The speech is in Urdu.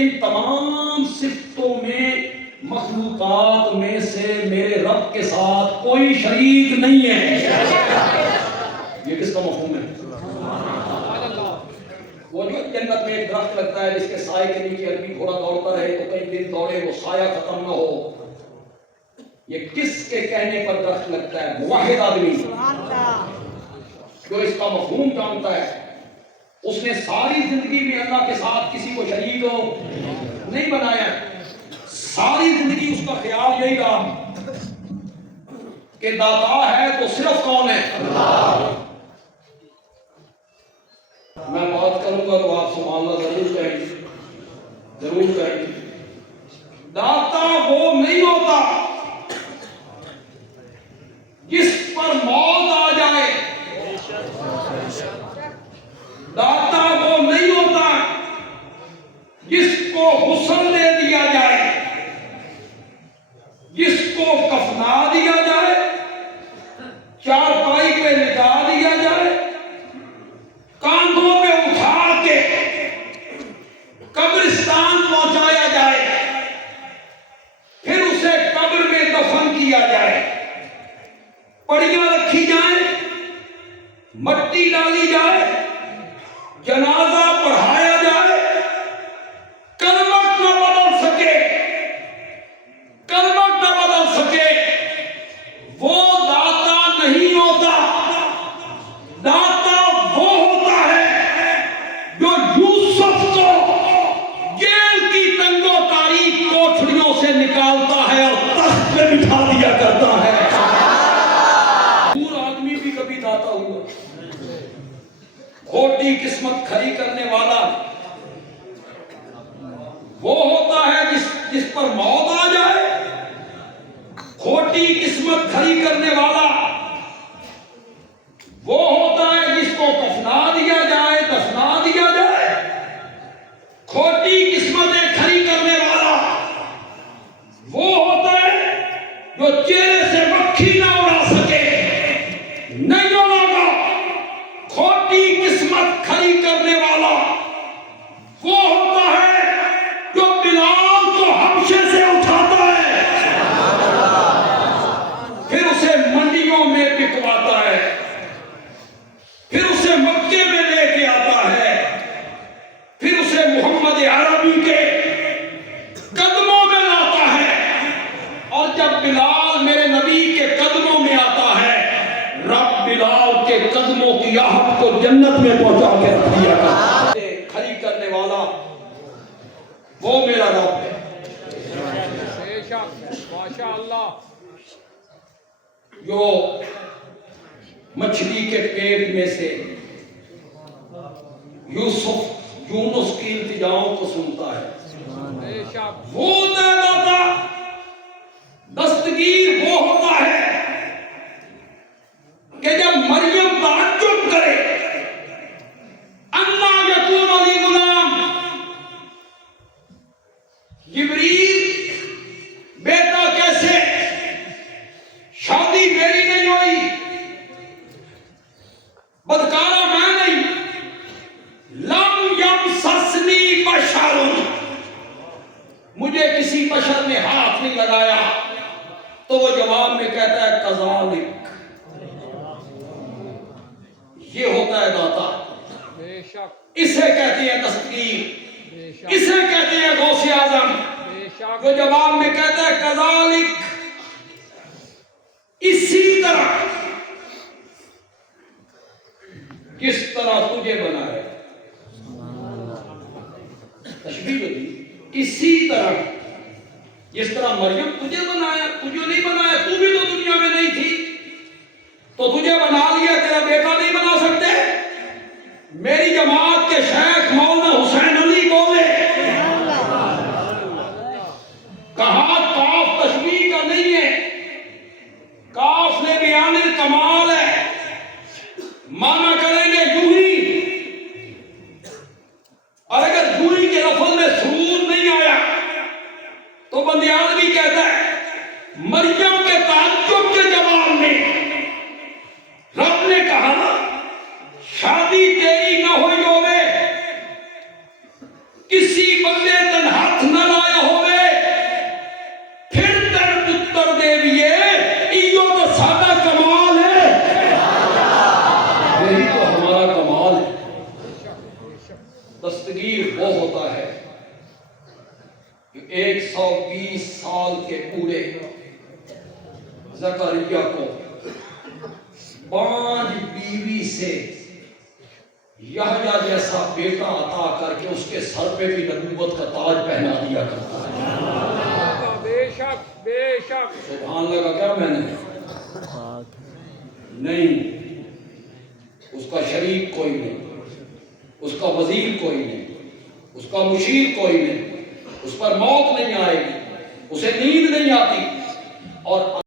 ان تمام صفتوں میں مخلوقات میں سے میرے رب کے ساتھ کوئی شریک نہیں ہے. یہ کس کا مفہوم ہے؟ وہ جو جنت میں ایک درخت لگتا ہے جس کے سائے کے نیچے آدمی گھوڑا دوڑتا رہے تو کئی دن دوڑے وہ سایہ ختم نہ ہو. یہ کس کے کہنے پر درخت لگتا ہے؟ موحد آدمی جو اس کا مفہوم جانتا ہے. اس نے ساری زندگی میں اللہ کے ساتھ کسی کو شریک ہو نہیں بنایا. ساری زندگی اس کا خیال یہی رہا کہ داتا ہے تو صرف کون ہے؟ اللہ. میں بات کروں گا تو آپ سبحان اللہ ضرور کہیں. داتا وہ نہیں ہوتا جس پر موت آ جائے. داتا وہ نہیں ہوتا جس کو غسل دے دیا جائے، جس کو کفنا دیا جائے، چارپائی پہ لٹا دیا جائے، کاندھوں پہ اٹھا کے قبرستان پہنچایا جائے، پھر اسے قبر میں دفن کیا جائے، پڑیاں رکھی جائیں، مٹی ڈالی جائے، جنازہ پڑھایا جائے، کلمت نہ بدل سکے، کلمت نہ بدل سکے، وہ داتا نہیں ہوتا. داتا وہ ہوتا ہے جو یوسف کو جیل کی تنگ و تاریک کوٹھڑیوں سے نکالتا ہے اور تخت پہ بٹھا دیا کرتا ہے. دور آدمی بھی کبھی داتا ہوا. کھوٹی قسمت کھری کرنے والا وہ ہوتا ہے جس پر موت آ جائے. کھوٹی قسمت کھری کرنے والا وہ ہوتا ہے جس کو کفنا دیا جائے، دفنا دیا جائے. کھوٹی قسمتیں کھری کرنے والا وہ ہوتا ہے جو چہرے سے مکھی نہ اڑا سکے، نہیں اڑا گا. کھوٹی قسمت کھری کرنے والا وہ ہوتا ہے جو بلال کو حبشے سے اٹھاتا ہے، پھر اسے منڈیوں میں بکواتا ہے، پھر اسے مکے میں لے کے آتا ہے، پھر اسے محمد عربی کے قدموں میں لاتا ہے. اور جب بلال میرے نبی کے قدموں میں آتا ہے، رب بلال کے قدموں کی آہٹ کو جنت میں پہنچا کے رکھ دیا کرتا ہے. کھری کرنے والا وہ میرا رب ہے. ماشاءاللہ. جو مچھلی کے پیٹ میں سے یونس کی التجاؤں کو سنتا ہے، وہ داتا. دستگیر وہ ہوتا ہے کہ جب مریم تعجب کرے انا یکون لی غلام، جبریل بیٹا کیسے، شادی میری نہیں ہوئی، بدکارا میں نہیں، لم یمسسنی بشر، مجھے کسی بشر نے ہاتھ نہیں لگایا. تو وہ جواب میں کہتا ہے کذالک، یہ ہوتا ہے داتا. اسے کہتے ہیں دستگیر، اسے کہتے ہیں غوث اعظم. جو جواب میں کہتا ہے کذالک، اسی طرح کس طرح تجھے بنایا. تشبیہ ہوتی اسی طرح جس طرح مریم تجھے بنایا. تجھے نہیں بنایا، تو بھی تو دنیا میں نہیں تھی، تو تجھے بنا لیا، تیرا بیٹا نہیں بنا سکتے. میری جماعت کے شیخ مولانا حسین علی بولے، کہا کاف تشبیہ کا نہیں ہے، کاف نے بیان الکمال ہے. مانا کریں گے یوں ہی، اور اگر یوں ہی کے لفظ میں سرور نہیں آیا تو بندیال بھی کہتا ہے مریم کے تعجب کے جواب میں رب نے کہا شادی تیری نہ ہوئی ہو دستگیر وہ ہوتا ہے کہ 120 سال کے پورے زکریا کو 5 بیوی سے یحییٰ جیسا بیٹا عطا کر کے اس کے سر پہ بھی نبوت کا تاج پہنا دیا کرتا ہے۔ بے شک بے شک۔ سبحان اللہ کا کیا میں نے نہیں، اس کا شریک کوئی نہیں، اس کا وزیر کوئی نہیں، اس کا مشیر کوئی نہیں، اس پر موت نہیں آئے گی، اسے نیند نہیں آتی، اور